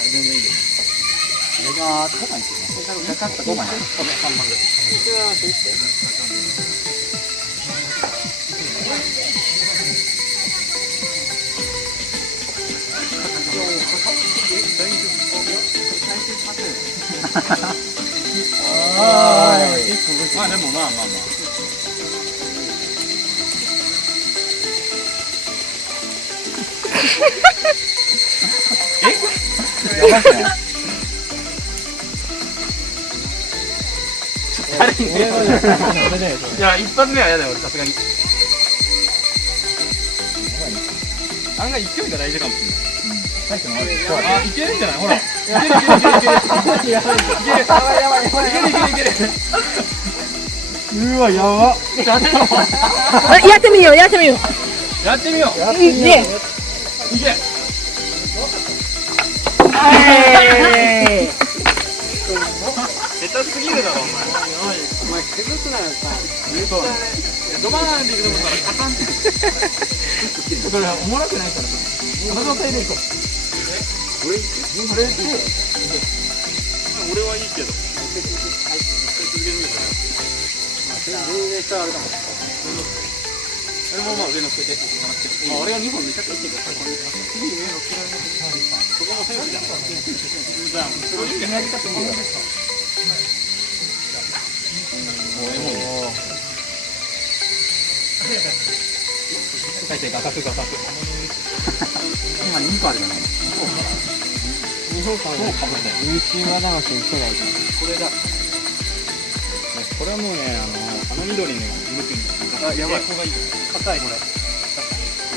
全然いいです。5枚ですよね。かかった5枚。3万ぐらい。まあでもまあ。やばいね。いや、一発目は嫌だよ、さすがに。案外勢いが大事かもしれない。あ、いけるんじゃない、ほら。いける。うわ、やば。やってみよう。いけ。下手すぎるだろ、お前崩すなよさ。ドバーンっていくと思ったらカタンって。これおもろくないからさ。この状態でいこう。俺はいいけど。続けてみようかな。全然下あれだもん。それもまあ上乗っけて。俺が2本めちゃくちゃいいけど、次上乗っけられなくて。そこもセンスじゃない。じゃあ、そういうやり方もいいよ。再生画角。今2個あるじゃない。2個かもね。YouTuber魂に来ないから。これだ。これはもうね、あの緑の向きに。あ、やばい。ここがいい。硬いこれ。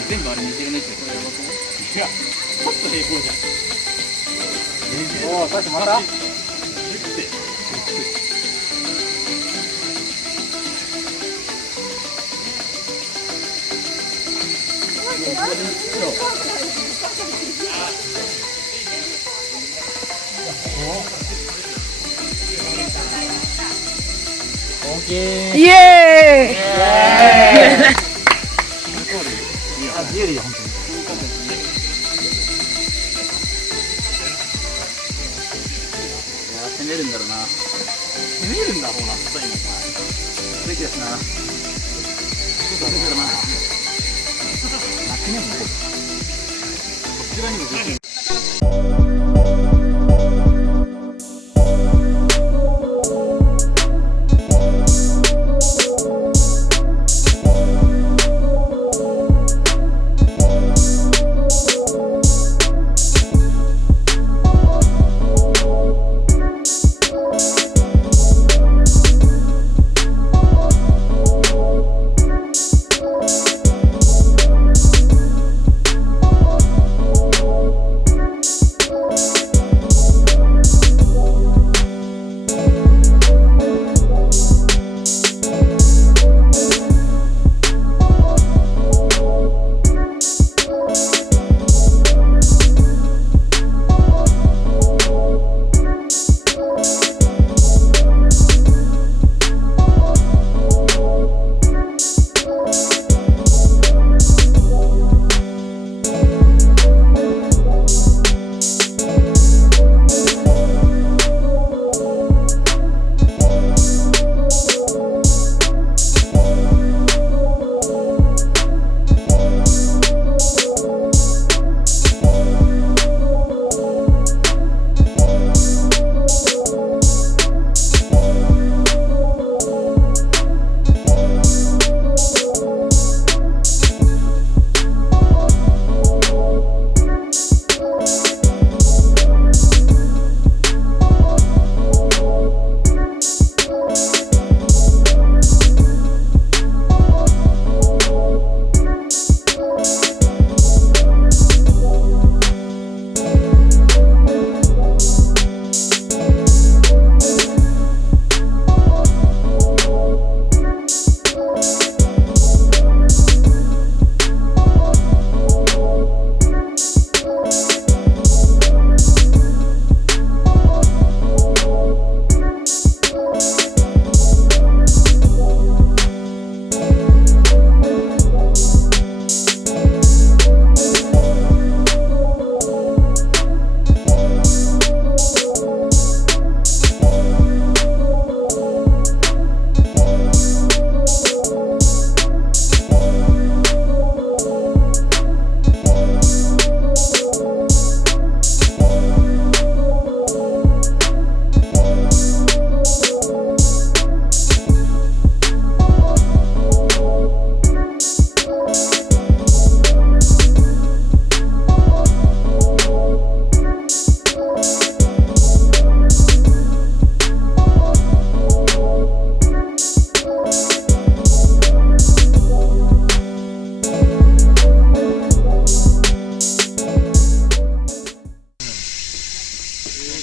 全部あれ似てるねって。これやばくない？いや、ちょっと平行じゃん。おお、最初また。イエーイ。見えるよ、本当に。攻めるんだろうな。攻めるんだろうな、最後。素敵ですな。そうだな。泣きにも残る。こっち側にもできる。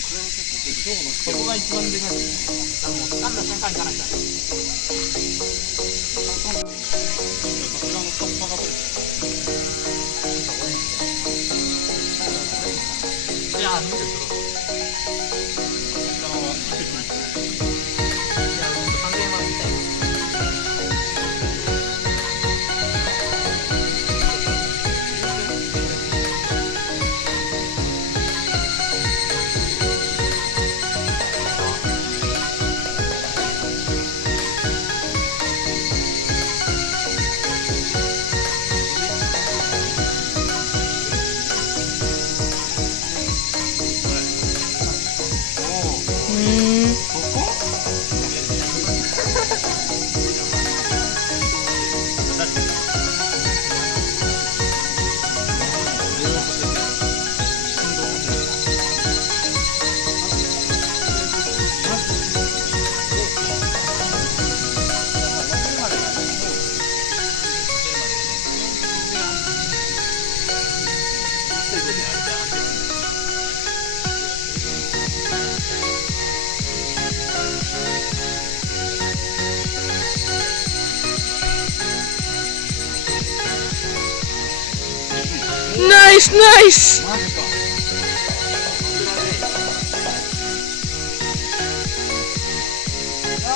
そこが一番でかい。掴んだ瞬間にいかなきゃ。こちらのカッパが取れてる。いや、見てる。こちらは3000円まで見たい。Nice, nice! マジか。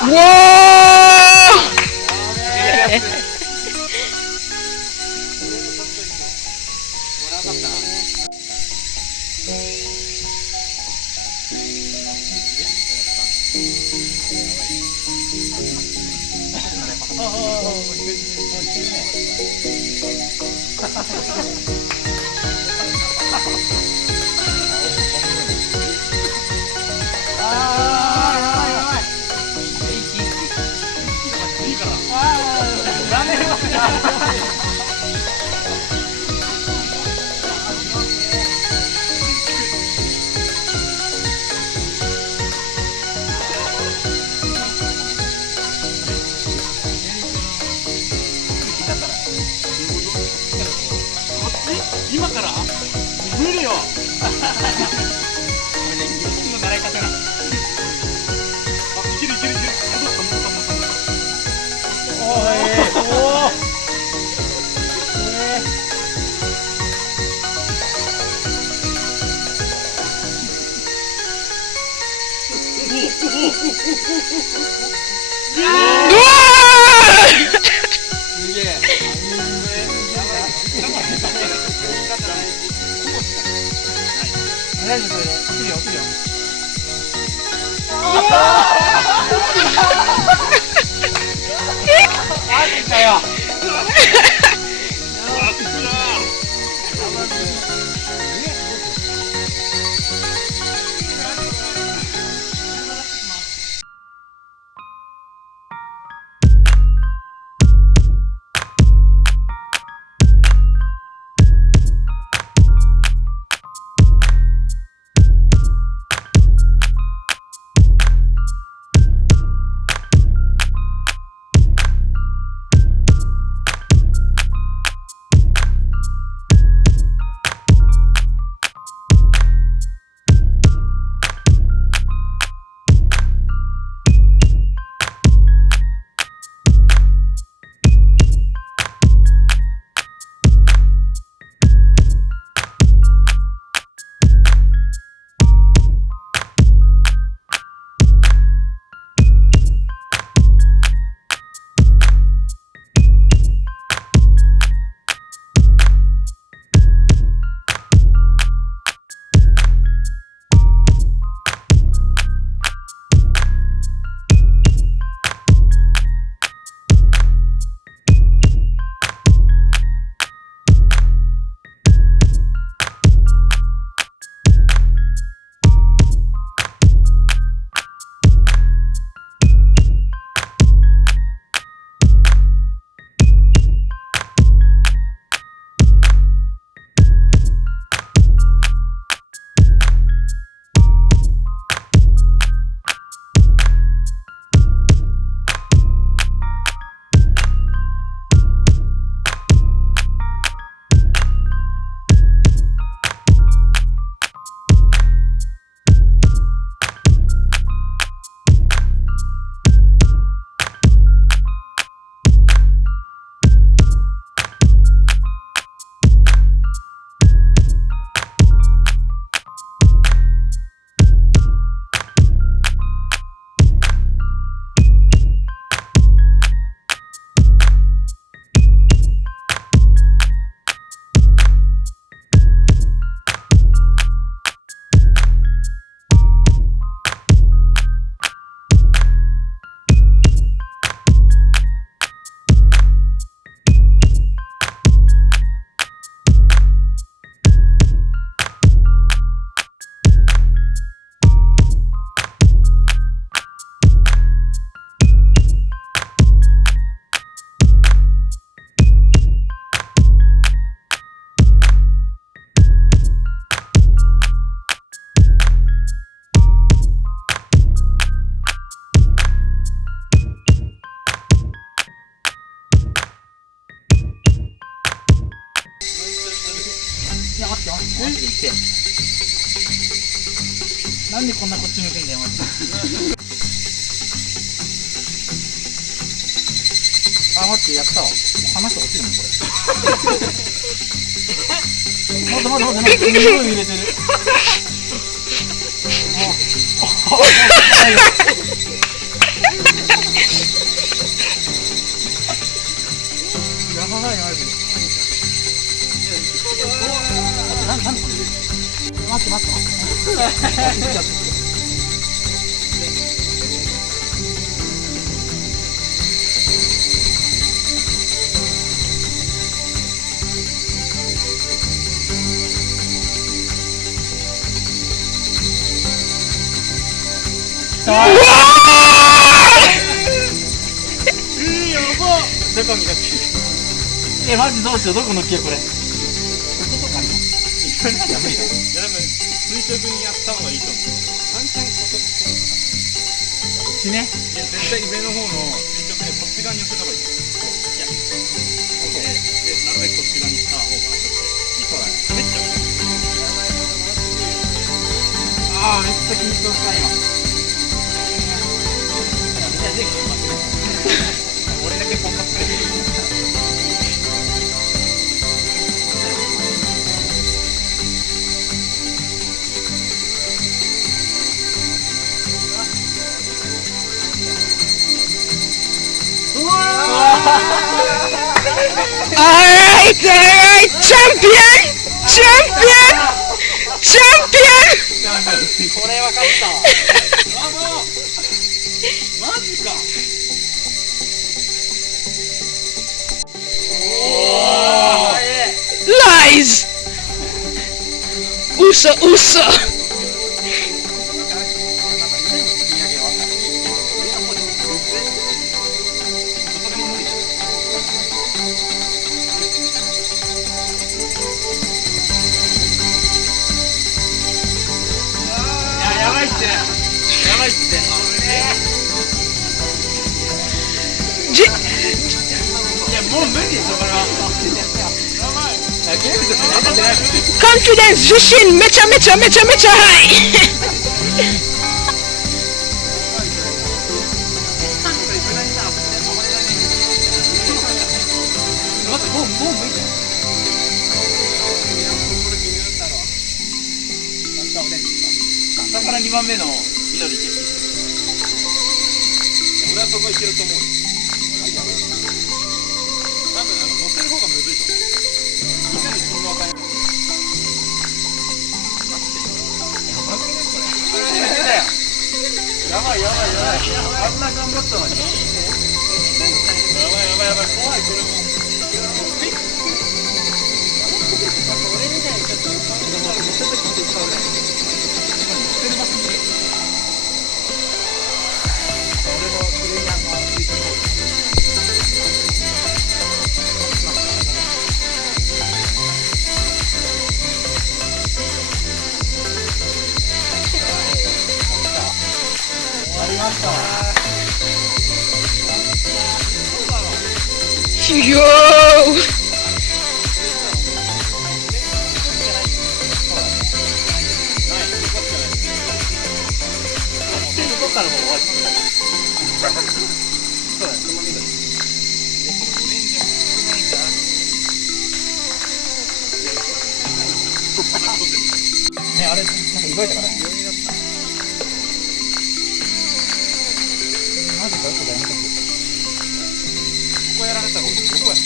Whoa! 今から無理よ。これね、ギリギリの習い方な。あ、いけるいけるいける。戻った戻った戻った。おー、すげえ。大丈夫、それで。落ちるよ、落ちるよ。マジかよ。なんでこんなこっち向くんだよマジで。あ、待って、やったわ。もう話落ちるもんこれ。待って、すごい揺れてる。やばいマジで。なんでこれ。待って。中身がマジどうしよう、どこのっけこれ。こことかな。やばいな。いやでも垂直にやった方がいいと思う。ワンチャンここ死ね。いや絶対に上の方の垂直でこっち側に寄せた方がいい。こういやこうでなるべくこっち側にした方がいい。そうだね。めっちゃめっちゃ緊張した今。俺だけポンパスくれる。Alright, champion! これ分かったわ。マジか。Lies! Usa!やばいって。いやもう無理でしょこれは。Confidence, 自信めちゃめちゃhigh! 下から2番目の緑決定してる。俺はそこいけると思う。多分乗せる方がむずいと思う。みんなにそんな分かります。やばいあんな頑張ったのに。やばい怖いこれも。俺みたいにちょっと乗せてきていった俺。Yo! からもう終わり。そうだね、その緑。で、このオレンジも少ないから。ね、あれ、なんか意外だからね。余裕だった。マジか、よくやめとく。ここやられたら俺、どこやねん。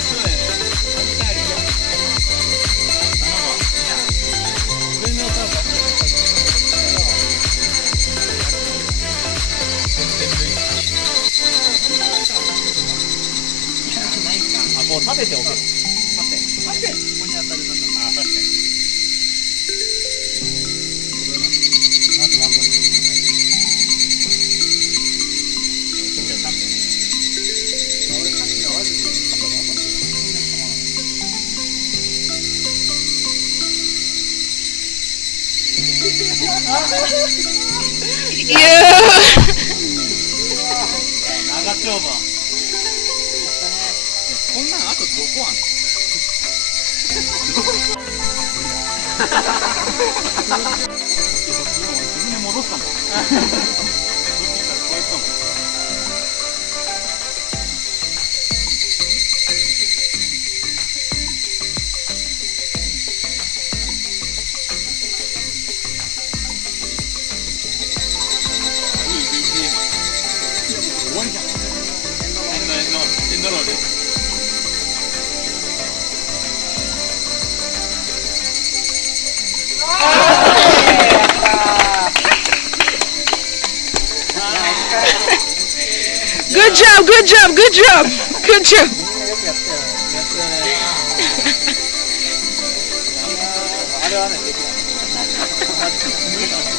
そうだよね。立てておける。立て。ここに当たるな。あ、確かに。いや長丁場。こんなんあとどこあんの？自分で戻したもん。戻ってきたらこうやったもん。いい BGM。いやもう終わりじゃん。エンドロールです。Good job, good job, good job, good job. あれはね、できない。